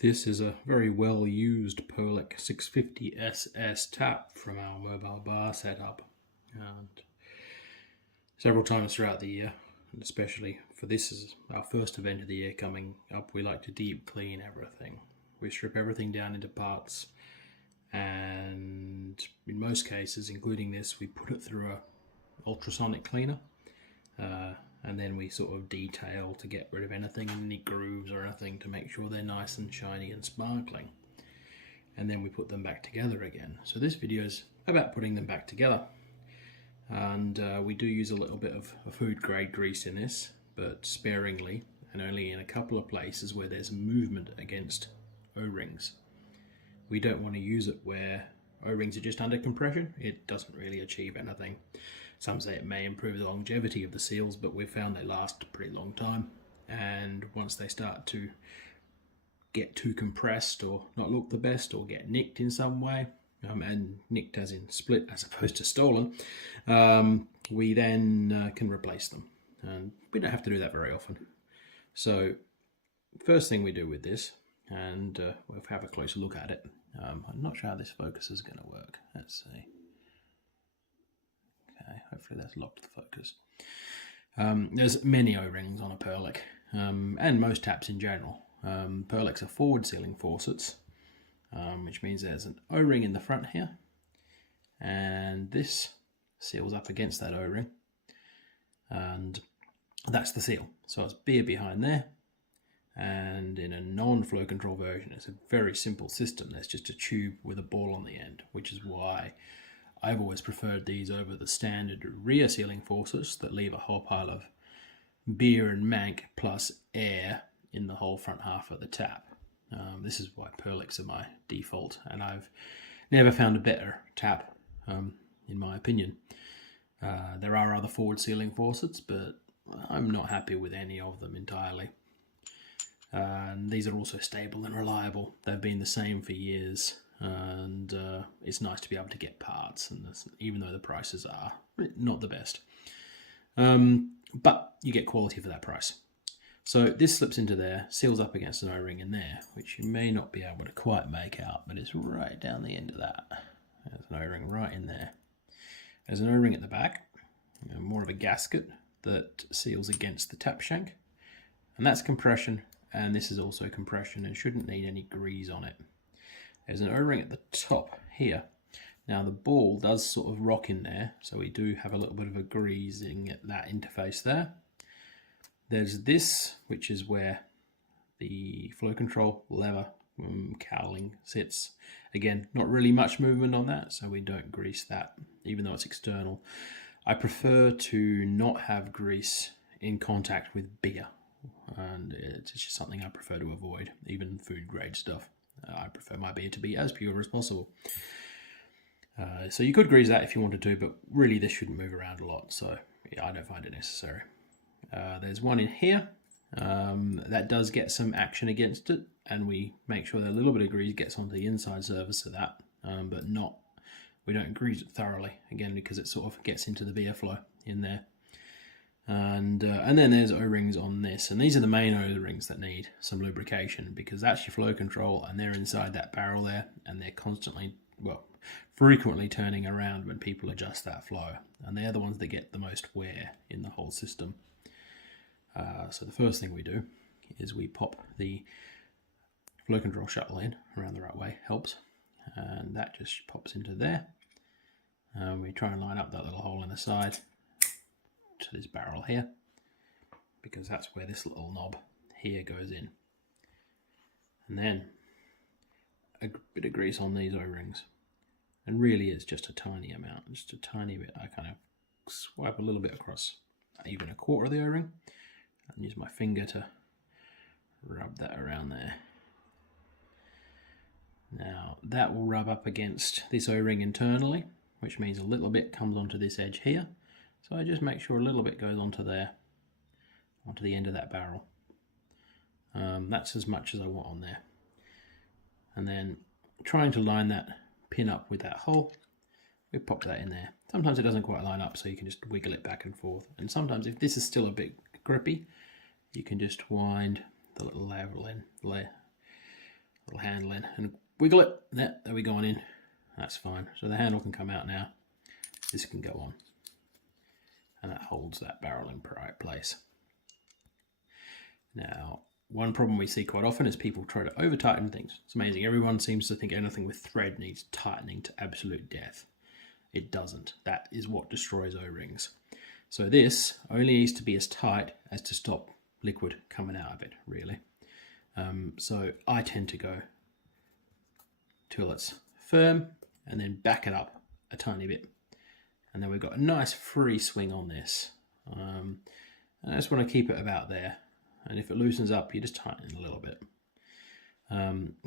This is a very well used Perlick 650 SS tap from our mobile bar setup. And several times throughout the year, and especially for this is our first event of the year coming up, we like to deep clean everything. We strip everything down into parts, and in most cases, including this, we put it through a ultrasonic cleaner. And then we sort of detail to get rid of anything, any grooves or anything, to make sure they're nice and shiny and sparkling. And then we put them back together again. So this video is about putting them back together. And we do use a little bit of food grade grease in this, but sparingly, and only in a couple of places where there's movement against O-rings. We don't want to use it where O-rings are just under compression. It doesn't really achieve anything. Some say it may improve the longevity of the seals, but we've found they last a pretty long time. And once they start to get too compressed or not look the best or get nicked in some way, and nicked as in split as opposed to stolen, we then can replace them. And we don't have to do that very often. So first thing we do with this, and we'll have a closer look at it. I'm not sure how this focus is going to work. Let's see. Okay, hopefully that's locked the focus. There's many O-rings on a Perlick, and most taps in general. Perlicks are forward sealing faucets, which means there's an O-ring in the front here, and this seals up against that O-ring, and that's the seal. So it's beer behind there, and in a non-flow control version, it's a very simple system. There's just a tube with a ball on the end, which is why I've always preferred these over the standard rear sealing faucets that leave a whole pile of beer and mank plus air in the whole front half of the tap. This is why Perlicks are my default, and I've never found a better tap, in my opinion. There are other forward sealing faucets, but I'm not happy with any of them entirely. And these are also stable and reliable. They've been the same for years. And it's nice to be able to get parts, and even though the prices are not the best, but you get quality for that price. So this slips into there, seals up against an O-ring in there, which you may not be able to quite make out, but it's right down the end of that. There's an O-ring right in there. There's an O-ring at the back, more of a gasket that seals against the tap shank, and that's compression, and this is also compression and shouldn't need any grease on it. There's an O-ring at the top here. Now the ball does sort of rock in there, so we do have a little bit of a greasing at that interface there. There's this, which is where the flow control lever cowling sits. Again, not really much movement on that, so we don't grease that, even though it's external. I prefer to not have grease in contact with beer, and it's just something I prefer to avoid, even food grade stuff. I prefer my beer to be as pure as possible. So you could grease that if you wanted to, but really this shouldn't move around a lot, so yeah, I don't find it necessary. There's one in here that does get some action against it, and we make sure that a little bit of grease gets onto the inside surface of that, but we don't grease it thoroughly, again, because it sort of gets into the beer flow in there. And then there's O-rings on this, and these are the main O-rings that need some lubrication, because that's your flow control, and they're inside that barrel there, and they're constantly, well, frequently turning around when people adjust that flow, and they're the ones that get the most wear in the whole system. So the first thing we do is we pop the flow control shuttle in around the right way, helps, and that just pops into there. We try and line up that little hole in the side to this barrel here, because that's where this little knob here goes in. And then a bit of grease on these O-rings, and really it's just a tiny amount, just a tiny bit. I kind of swipe a little bit across, even a quarter of the O-ring, and use my finger to rub that around there. Now that will rub up against this O-ring internally, which means a little bit comes onto this edge here. So I just make sure a little bit goes onto there, onto the end of that barrel. That's as much as I want on there. And then trying to line that pin up with that hole, we pop that in there. Sometimes it doesn't quite line up, so you can just wiggle it back and forth. And sometimes if this is still a bit grippy, you can just wind the little little handle in and wiggle it. There we go on in. That's fine. So the handle can come out now. This can go on. And that holds that barrel in place. Now, one problem we see quite often is people try to over tighten things. It's amazing. Everyone seems to think anything with thread needs tightening to absolute death. It doesn't. That is what destroys O-rings. So this only needs to be as tight as to stop liquid coming out of it, really. So I tend to go till it's firm and then back it up a tiny bit. And then we've got a nice free swing on this. And I just want to keep it about there. And if it loosens up, you just tighten it a little bit.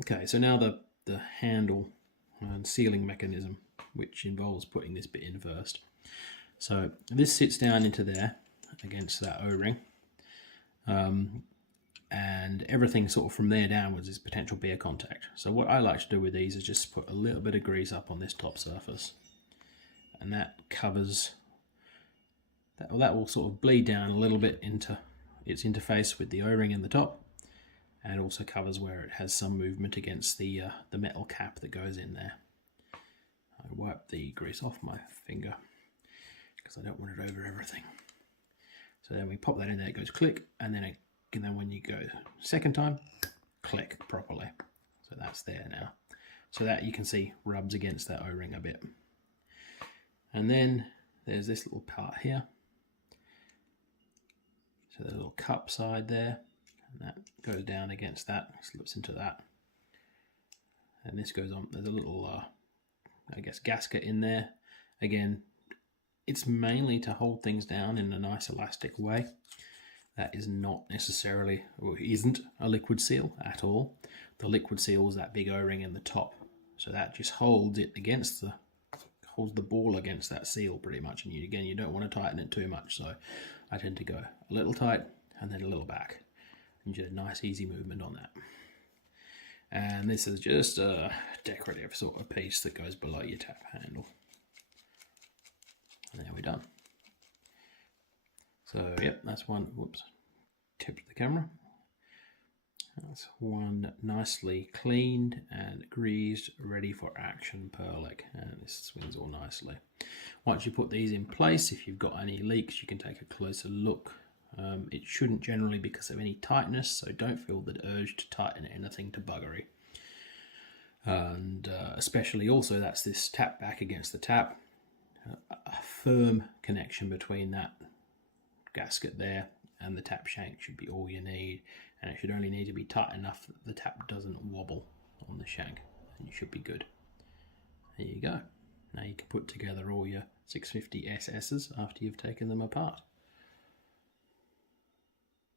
Okay, so now the handle and sealing mechanism, which involves putting this bit in first. So this sits down into there against that O-ring. And everything sort of from there downwards is potential beer contact. So what I like to do with these is just put a little bit of grease up on this top surface. And that covers, that will sort of bleed down a little bit into its interface with the O-ring in the top, and also covers where it has some movement against the metal cap that goes in there. I wipe the grease off my finger because I don't want it over everything. So then we pop that in there, it goes click, and then when you go second time, click properly. So that's there now. So that you can see rubs against that O-ring a bit. And then there's this little part here. So there's a little cup side there, and that goes down against that, slips into that. And this goes on, there's a little, I guess, gasket in there. Again, it's mainly to hold things down in a nice elastic way. That is not necessarily, or isn't a liquid seal at all. The liquid seal is that big O-ring in the top. So that just holds it against holds the ball against that seal pretty much. And again, you don't want to tighten it too much. So I tend to go a little tight and then a little back. And you get a nice easy movement on that. And this is just a decorative sort of piece that goes below your tap handle. And there we're done. So yep, that's one, whoops, tipped the camera. That's one nicely cleaned and greased, ready for action Perlick, and this swings all nicely. Once you put these in place, if you've got any leaks, you can take a closer look. It shouldn't generally because of any tightness, so don't feel the urge to tighten anything to buggery. And especially also that's this tap back against the tap. A firm connection between that gasket there and the tap shank should be all you need, and it should only need to be tight enough that the tap doesn't wobble on the shank, and you should be good. There you go. Now you can put together all your 650 SS's after you've taken them apart.